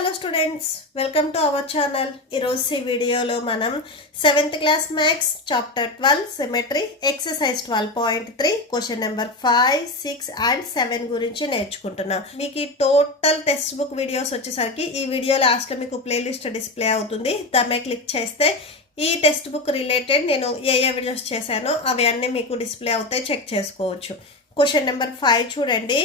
Hello students, welcome to our channel. ఈరోజు ఈ వీడియోలో మనం 7th class maths chapter 12 symmetry exercise 12.3 question number 5, 6 and 7 గురించి నేర్చుకుంటున్నాం. మీకు ఈ టోటల్ టెక్స్ట్ బుక్ వీడియోస్ వచ్చేసరికి ఈ వీడియో లాస్ట్లో మీకు ప్లేలిస్ట్ డిస్ప్లే అవుతుంది. దాని మీద క్లిక్ చేస్తే ఈ టెక్స్ట్ బుక్ రిలేటెడ్ నేను ఏ వీడియోస్ చేశానో అవి అన్నీ మీకు డిస్ప్లే అవుతాయి, చెక్ చేసుకోవచ్చు. క్వశ్చన్ నెంబర్ 5 చూడండి.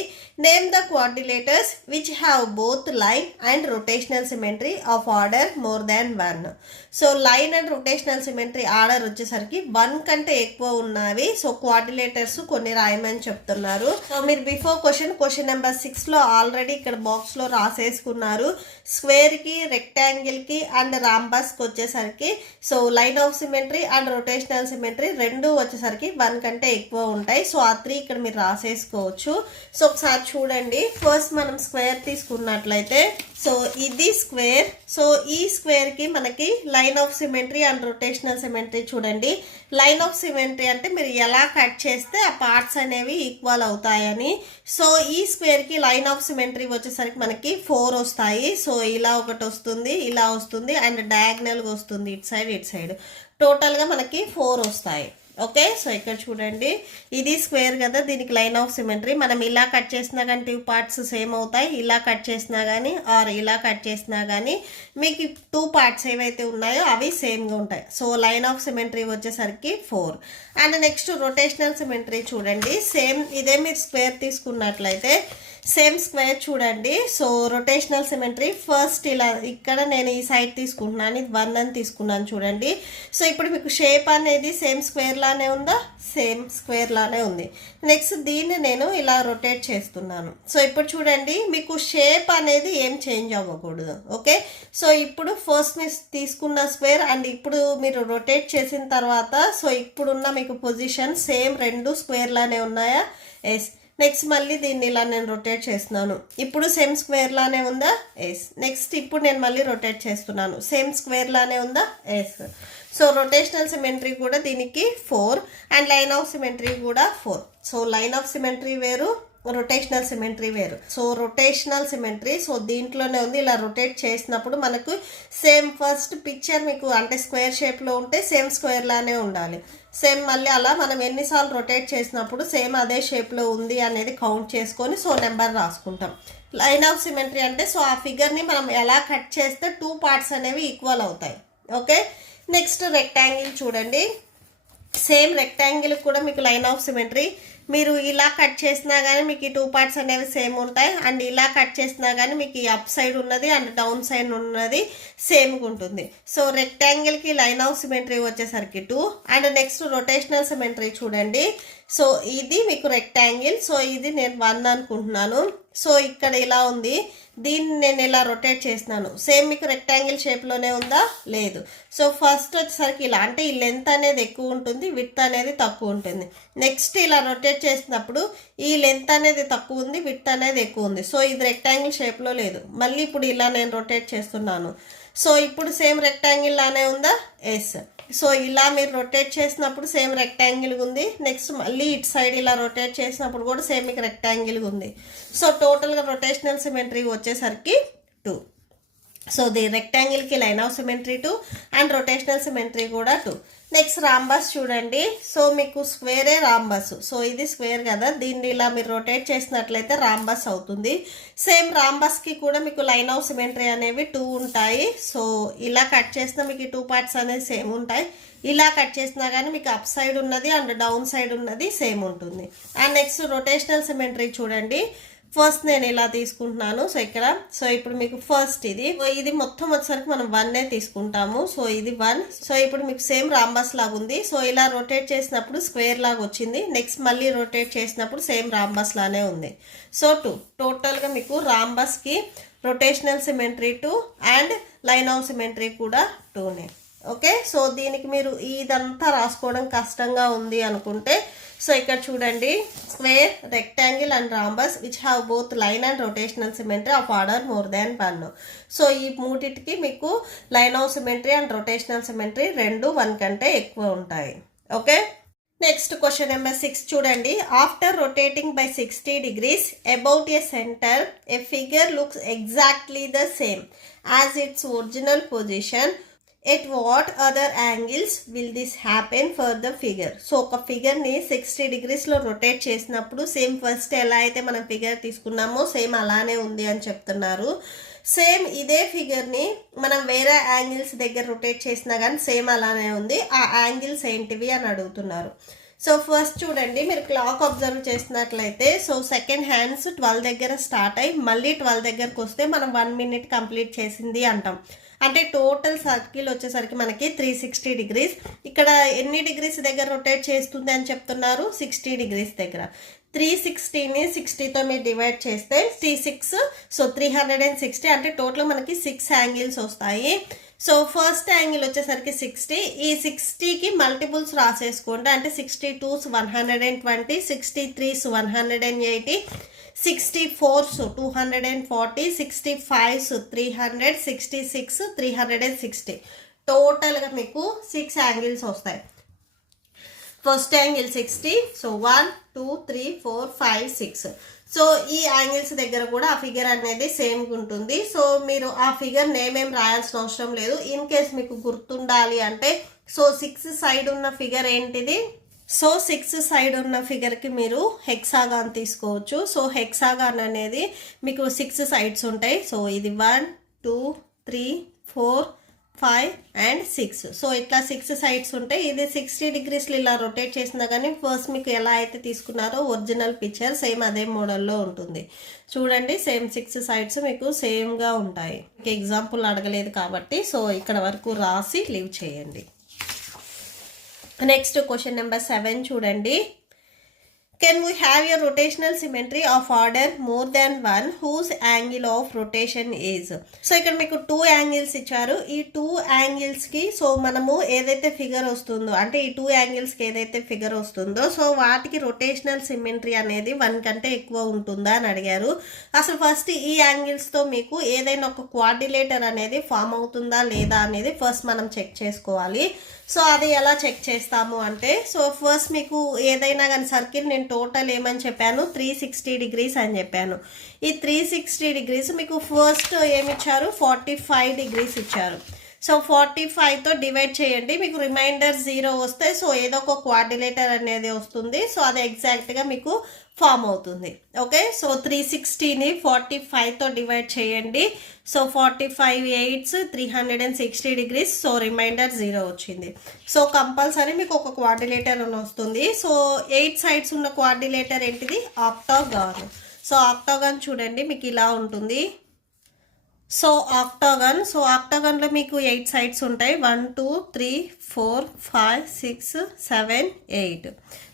Name the quadrilaterals which have both line and rotational symmetry of order more than 1. So line and rotational symmetry order వచ్చేసరికి 1 కంటే ఎక్కువ ఉన్నవి. సో క్వాడ్రిలేటర్స్ కొన్ని రాయమని చెప్తున్నారు. సో మీరు బిఫోర్ క్వశ్చన్ నెంబర్ 6లో ఆల్రెడీ ఇక్కడ బాక్స్లో రాసేసుకున్నారు. స్క్వేర్కి, రెక్టాంగిల్కి అండ్ రాంబస్కి వచ్చేసరికి so line of symmetry and rotational symmetry రెండు వచ్చేసరికి 1 కంటే ఎక్కువ ఉంటాయి. సో ఆ 3 ఇక్కడ మీరు రాసేసుకోవచ్చు. సో ఒకసారి చూడండి. ఫస్ట్ మనం స్క్వేర్ తీసుకున్నట్లయితే సో ఇది స్క్వేర్. సో ఈ స్క్వేర్ కి మనకి line of symmetry and rotational symmetry చూడండి. లైన్ ఆఫ్ సిమెట్రీ అంటే మీరు ఎలా కట్ చేస్తే ఆ పార్ట్స్ అనేవి ఈక్వల్ అవుతాయని. సో ఈ స్క్వేర్ కి లైన్ ఆఫ్ సిమెట్రీ వచ్చేసరికి మనకి 4 వస్తాయి. సో ఇలా ఒకటి వస్తుంది, ఇలా వస్తుంది అండ్ డయాగ్నల్ గా వస్తుంది ఇటు సైడ్. టోటల్ గా మనకి 4 వస్తాయి. ఓకే, సో ఇక్కడ చూడండి, ఇది స్క్వేర్ కదా, దీనికి లైన్ ఆఫ్ సిమెట్రీ. మనం ఇలా కట్ చేసినా కానీ 2 పార్ట్స్ సేమ్ అవుతాయి, ఇలా కట్ చేసినా కానీ ఆర్ ఇలా కట్ చేసినా కానీ మీకు 2 పార్ట్స్ ఏవైతే ఉన్నాయో అవి సేమ్గా ఉంటాయి. సో లైన్ ఆఫ్ సిమెట్రీ వచ్చేసరికి 4. అండ్ నెక్స్ట్ రొటేషనల్ సిమెట్రీ చూడండి. సేమ్ ఇదే మీరు స్క్వేర్ తీసుకున్నట్లయితే సేమ్ స్క్వేర్ చూడండి. సో రొటేషనల్ సిమెట్రీ ఫస్ట్ ఇలా ఇక్కడ నేను ఈ సైడ్ తీసుకుంటున్నాను, ఇది 1 అని తీసుకున్నాను చూడండి. సో ఇప్పుడు మీకు షేప్ అనేది సేమ్ స్క్వేర్ లానే ఉందా? సేమ్ స్క్వేర్ లానే ఉంది. నెక్స్ట్ దీన్ని నేను ఇలా రొటేట్ చేస్తున్నాను. సో ఇప్పుడు చూడండి, మీకు షేప్ అనేది ఏం చేంజ్ అవ్వకూడదు. ఓకే, సో ఇప్పుడు ఫస్ట్ మీరు తీసుకున్న స్క్వేర్ అండ్ ఇప్పుడు మీరు రొటేట్ చేసిన తర్వాత సో ఇప్పుడున్న మీకు పొజిషన్ సేమ్ రెండు స్క్వేర్ లానే ఉన్నాయా? ఎస్. నెక్స్ట్ మళ్ళీ దీన్ని ఇలా నేను రొటేట్ చేస్తున్నాను, ఇప్పుడు సేమ్ స్క్వేర్ లానే ఉందా? ఎస్. నెక్స్ట్ ఇప్పుడు నేను మళ్ళీ రొటేట్ చేస్తున్నాను, సేమ్ స్క్వేర్ లానే ఉందా? ఎస్. సో రొటేషనల్ సిమెట్రీ కూడా దీనికి 4 అండ్ లైన్ ఆఫ్ సిమెట్రీ కూడా 4. సో లైన్ ఆఫ్ సిమెట్రీ వేరు, రొటేషనల్ సిమెట్రీ వేరు. సో రొటేషనల్ సిమెట్రీ సో దీంట్లోనే ఉంది. ఇలా రొటేట్ చేసినప్పుడు మనకు సేమ్ ఫస్ట్ పిక్చర్ మీకు అంటే స్క్వేర్ షేప్లో ఉంటే సేమ్ స్క్వేర్ లానే ఉండాలి. సేమ్ మళ్ళీ అలా మనం ఎన్నిసార్లు రొటేట్ చేసినప్పుడు సేమ్ అదే షేప్లో ఉంది అనేది కౌంట్ చేసుకొని సో నెంబర్ రాసుకుంటాం. లైన్ ఆఫ్ సిమెట్రీ అంటే సో ఆ ఫిగర్ని మనం ఎలా కట్ చేస్తే 2 పార్ట్స్ అనేవి ఈక్వల్ అవుతాయి. ఓకే, నెక్స్ట్ రెక్టాంగిల్ చూడండి. సేమ్ రెక్టాంగిల్ కూడా మీకు లైన్ ఆఫ్ సిమెట్రీ. మీరు ఇలా కట్ చేసినా కానీ మీకు ఈ 2 పార్ట్స్ అనేవి సేమ్ ఉంటాయి అండ్ ఇలా కట్ చేసినా కానీ మీకు ఈ అప్ సైడ్ ఉన్నది అండ్ డౌన్ సైడ్ ఉన్నది సేమ్గా ఉంటుంది. సో రెక్టాంగిల్కి లైన్ ఆఫ్ సిమెట్రీ వచ్చేసరికి 2 అండ్ నెక్స్ట్ రొటేషనల్ సిమెట్రీ చూడండి. సో ఇది మీకు రెక్టాంగిల్. సో ఇది నేను 1 అనుకుంటున్నాను. సో ఇక్కడ ఇలా ఉంది, దీన్ని నేను ఇలా రొటేట్ చేస్తున్నాను. సేమ్ మీకు రెక్టాంగిల్ షేప్లోనే ఉందా? లేదు. సో ఫస్ట్ వచ్చేసరికి ఇలా అంటే ఈ లెంత్ అనేది ఎక్కువ ఉంటుంది, విడ్త్ అనేది తక్కువ ఉంటుంది. నెక్స్ట్ ఇలా రొటేట్ చేసినప్పుడు ఈ లెంత్ అనేది తక్కువ ఉంది, విడ్త్ అనేది ఎక్కువ ఉంది. సో ఇది రెక్టాంగిల్ షేప్లో లేదు. మళ్ళీ ఇప్పుడు ఇలా నేను రొటేట్ చేస్తున్నాను. సో ఇప్పుడు సేమ్ రెక్టాంగిల్ లానే ఉందా? ఎస్. సో ఇలా మీరు రొటేట్ చేసినప్పుడు సేమ్ రెక్టాంగిల్ ఉంది. నెక్స్ట్ మళ్ళీ ఇటు సైడ్ ఇలా రొటేట్ చేసినప్పుడు కూడా సేమ్ మీకు రెక్టాంగిల్ ఉంది. సో టోటల్గా రొటేషనల్ సిమెట్రీ వచ్చేసరికి 2. సో ది రెక్టాంగిల్కి line of symmetry 2 and rotational symmetry కూడా 2. నెక్స్ట్ రాంబస్ చూడండి. సో మీకు స్క్వేరే రాంబస్. సో ఇది స్క్వేర్ కదా, దీన్ని ఇలా మీరు రొటేట్ చేసినట్లయితే రాంబస్ అవుతుంది. సేమ్ రాంబస్కి కూడా మీకు లైన్ ఆఫ్ సిమెట్రీ అనేవి 2 ఉంటాయి. సో ఇలా కట్ చేసినా మీకు 2 పార్ట్స్ అనేవి సేమ్ ఉంటాయి. ఇలా కట్ చేసినా కానీ మీకు అప్ సైడ్ ఉన్నది అండ్ డౌన్ సైడ్ ఉన్నది సేమ్ ఉంటుంది. అండ్ నెక్స్ట్ రొటేషనల్ సిమెట్రీ చూడండి. ఫస్ట్ నేను ఇలా తీసుకుంటున్నాను. సో ఇక్కడ సో ఇప్పుడు మీకు ఫస్ట్ ఇది మొత్తం వచ్చేసరికి మనం 1 తీసుకుంటాము. సో ఇది 1. సో ఇప్పుడు మీకు సేమ్ రాంబస్ లాగా ఉంది. సో ఇలా రొటేట్ చేసినప్పుడు స్క్వేర్ లాగా వచ్చింది. నెక్స్ట్ మళ్ళీ రొటేట్ చేసినప్పుడు సేమ్ రాంబస్ లానే ఉంది. సో 2 టోటల్గా మీకు రాంబస్కి rotational symmetry 2 and line of symmetry కూడా 2నే. ఓకే, సో దీనికి మీరు ఇదంతా రాసుకోవడం కష్టంగా ఉంది అనుకుంటే సో ఇక్కడ చూడండి, square, rectangle and rhombus which have both line and rotational symmetry of order more than 1. So ఈ మూటిటికి మీకు line of symmetry and rotational symmetry రెండు 1 కంటే ఎక్కువ ఉంటాయి. ఓకే, నెక్స్ట్ క్వశ్చన్ నెంబర్ 6 చూడండి. After rotating by 60 degrees about a centre A figure looks exactly the same as it's original position. At what other angles will this happen for the figure. So ఒక ఫిగర్ని 60 degreesలో rotate చేసినప్పుడు same first ఎలా అయితే మనం figure తీసుకున్నామో same అలానే ఉంది అని చెప్తున్నారు. సేమ్ ఇదే ఫిగర్ని మనం వేరే యాంగిల్స్ దగ్గర రొటేట్ చేసినా కానీ సేమ్ అలానే ఉంది. ఆ యాంగిల్స్ ఏంటివి అని అడుగుతున్నారు. సో ఫస్ట్ చూడండి, మీరు క్లాక్ అబ్జర్వ్ చేసినట్లయితే సో సెకండ్ హ్యాండ్స్ 12 దగ్గర స్టార్ట్ అయ్యి మళ్ళీ 12 దగ్గరకు వస్తే మనం 1 minute కంప్లీట్ చేసింది అంటాం. అంటే టోటల్ సర్కిల్ వచ్చేసరికి మనకి 360 degrees. ఇక్కడ ఎన్ని డిగ్రీస్ దగ్గర రొటేట్ చేస్తుంది అని చెప్తున్నారు? 60 degrees దగ్గర. 360ని 60తో మీరు డివైడ్ చేస్తే 36, సో 360 అంటే టోటల్ మనకి 6 యాంగిల్స్ వస్తాయి. సో ఫస్ట్ యాంగిల్ వచ్చేసరికి 60. ఈ 60కి మల్టిపుల్స్ రాసేసుకోండి. అంటే 62s 120, 63s 180, 64s 240, 65s 300, 66 360. టోటల్గా మీకు 6 యాంగిల్స్ వస్తాయి. First angle 60, so 1 2 3 4 5 6. సో ఈ యాంగిల్స్ దగ్గర కూడా ఆ ఫిగర్ అనేది సేమ్ ఉంటుంది. సో మీరు ఆ ఫిగర్ నేమ్ ఏం రాయాల్సిన అవసరం లేదు. ఇన్ కేస్ మీకు గుర్తుండాలి అంటే సో 6 సైడ్ ఉన్న ఫిగర్ ఏంటిది? సో 6 సైడ్ ఉన్న ఫిగర్కి మీరు హెక్సాగాన్ తీసుకోవచ్చు. సో హెక్సాగాన్ అనేది మీకు 6 సైడ్స్ ఉంటాయి. సో ఇది 1 2 3 4 5 and 6. సో ఇట్లా 6 సైడ్స్ ఉంటాయి. ఇది 60 degreesలో ఇలా రొటేట్ చేసినా కానీ ఫస్ట్ మీకు ఎలా అయితే తీసుకున్నారో ఒరిజినల్ పిక్చర్ సేమ్ అదే మోడల్లో ఉంటుంది. చూడండి, సేమ్ 6 సైడ్స్ మీకు సేమ్గా ఉంటాయి. ఎగ్జాంపుల్ అడగలేదు కాబట్టి సో ఇక్కడ వరకు రాసి లీవ్ చేయండి. నెక్స్ట్ క్వశ్చన్ నెంబర్ 7 చూడండి. Can we have a rotational symmetry of order more than one whose angle of rotation is? So ఇక్కడ మీకు 2 యాంగిల్స్ ఇచ్చారు. ఈ 2 యాంగిల్స్కి సో మనము ఏదైతే ఫిగర్ వస్తుందో అంటే ఈ 2 యాంగిల్స్కి ఏదైతే ఫిగర్ వస్తుందో సో వాటికి రొటేషనల్ సిమెట్రీ అనేది 1 కంటే ఎక్కువ ఉంటుందా అని అడిగారు. అసలు ఫస్ట్ ఈ యాంగిల్స్తో మీకు ఏదైనా ఒక క్వాడ్రిలేటర్ అనేది ఫామ్ అవుతుందా లేదా అనేది ఫస్ట్ మనం చెక్ చేసుకోవాలి. సో అది ఎలా చెక్ చేస్తాము అంటే సో ఫస్ట్ మీకు ఏదైనా కానీ సర్కిల్ నేను టోటల్ ఏమని చెప్పాను 360 degrees అని చెప్పాను. ఈ 360 degrees మీకు ఫస్ట్ ఏమి ఇచ్చారు 45 degrees ఇచ్చారు. సో 45తో డివైడ్ చేయండి. మీకు రిమైండర్ 0 వస్తే సో ఏదో ఒక క్వాడ్రిలేటర్ అనేది వస్తుంది. సో అది ఎగ్జాక్ట్గా మీకు ఫామ్ అవుతుంది. ఓకే, సో 360ని 45తో డివైడ్ చేయండి. So 45 8s 360 degrees. So remainder 0 వచ్చింది. సో కంపల్సరీ మీకు ఒక క్వాడ్రిలేటర్ అని వస్తుంది. సో 8 సైడ్స్ ఉన్న క్వాడ్రిలేటర్ ఏంటిది? ఆక్టాగాన్. సో ఆక్టాగాన్ చూడండి మీకు ఇలా ఉంటుంది. సో ఆక్టాగాన్లో మీకు 8 సైడ్స్ ఉంటాయి. 1 2 3 4 5 6 7 8.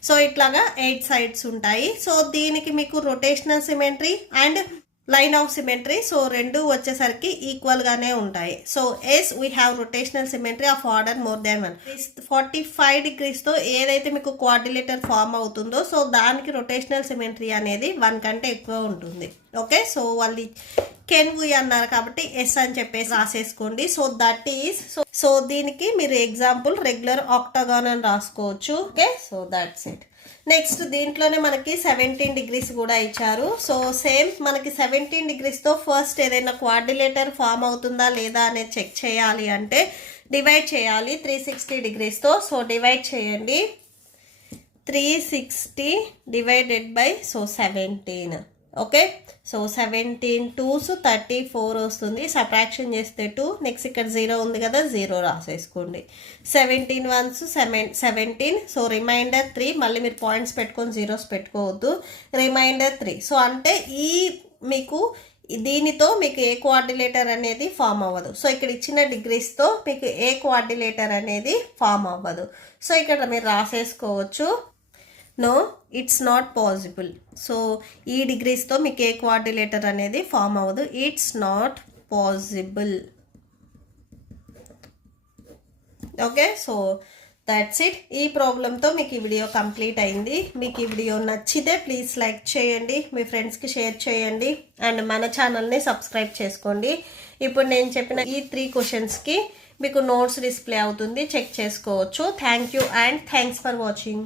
సో ఇట్లాగా 8 సైడ్స్ ఉంటాయి. సో దీనికి మీకు rotational symmetry and line of symmetry so రెండు వచ్చేసరికి ఈక్వల్గానే ఉంటాయి. So yes we have rotational symmetry of order more than 1. 45 degreesతో ఏదైతే మీకు క్వాడ్రిలేటర్ ఫామ్ అవుతుందో సో దానికి రొటేషనల్ సిమెట్రీ అనేది 1 కంటే ఎక్కువ ఉంటుంది. ఓకే, సో వాళ్ళు కెన్ వి అన్నారు కాబట్టి ఎస్ అని చెప్పేసి రాసేసుకోండి. సో దట్ ఈస్ సో దీనికి మీరు ఎగ్జాంపుల్ రెగ్యులర్ ఆక్టాగాన్ అని రాసుకోవచ్చు. Okay, so that's it. Next దీంట్లోనే మనకి 17 degrees కూడా ఇచ్చారు. సో సేమ్ మనకి 17 degreesతో ఫస్ట్ ఏదైనా క్వాడ్రిలేటర్ ఫామ్ అవుతుందా లేదా అనేది చెక్ చేయాలి అంటే డివైడ్ చేయాలి 360 degreesతో. సో డివైడ్ చేయండి 360 divided by so 17. Okay, so 17 2s 34 వస్తుంది. సబ్ట్రాక్షన్ చేస్తే 2, నెక్స్ట్ ఇక్కడ 0 ఉంది కదా 0 రాసేసుకోండి. 17 1s 17. So remainder 3. మళ్ళీ మీరు పాయింట్స్ పెట్టుకొని జీరోస్ పెట్టుకోవద్దు. రిమైండర్ 3. సో అంటే ఈ మీకు దీనితో మీకు ఏ క్వాడ్రిలేటర్ అనేది ఫామ్ అవ్వదు. సో ఇక్కడ ఇచ్చిన డిగ్రీస్తో మీకు ఏ క్వాడ్రిలేటర్ అనేది ఫామ్ అవ్వదు. సో ఇక్కడ మీరు రాసేసుకోవచ్చు no it's not possible. So ఈ డిగ్రీస్తో మీకు ఏ క్వాడ్రిలేటర్ అనేది ఫామ్ అవ్వదు. It's not possible. Okay, so that's it. ఈ ప్రాబ్లంతో మీకు ఈ వీడియో కంప్లీట్ అయింది. మీకు ఈ వీడియో నచ్చితే ప్లీజ్ లైక్ చేయండి, మీ ఫ్రెండ్స్కి షేర్ చేయండి అండ్ మన ఛానల్ని సబ్స్క్రైబ్ చేసుకోండి. ఇప్పుడు నేను చెప్పిన ఈ 3 క్వశ్చన్స్కి మీకు నోట్స్ డిస్ప్లే అవుతుంది, చెక్ చేసుకోవచ్చు. Thank you and thanks for watching.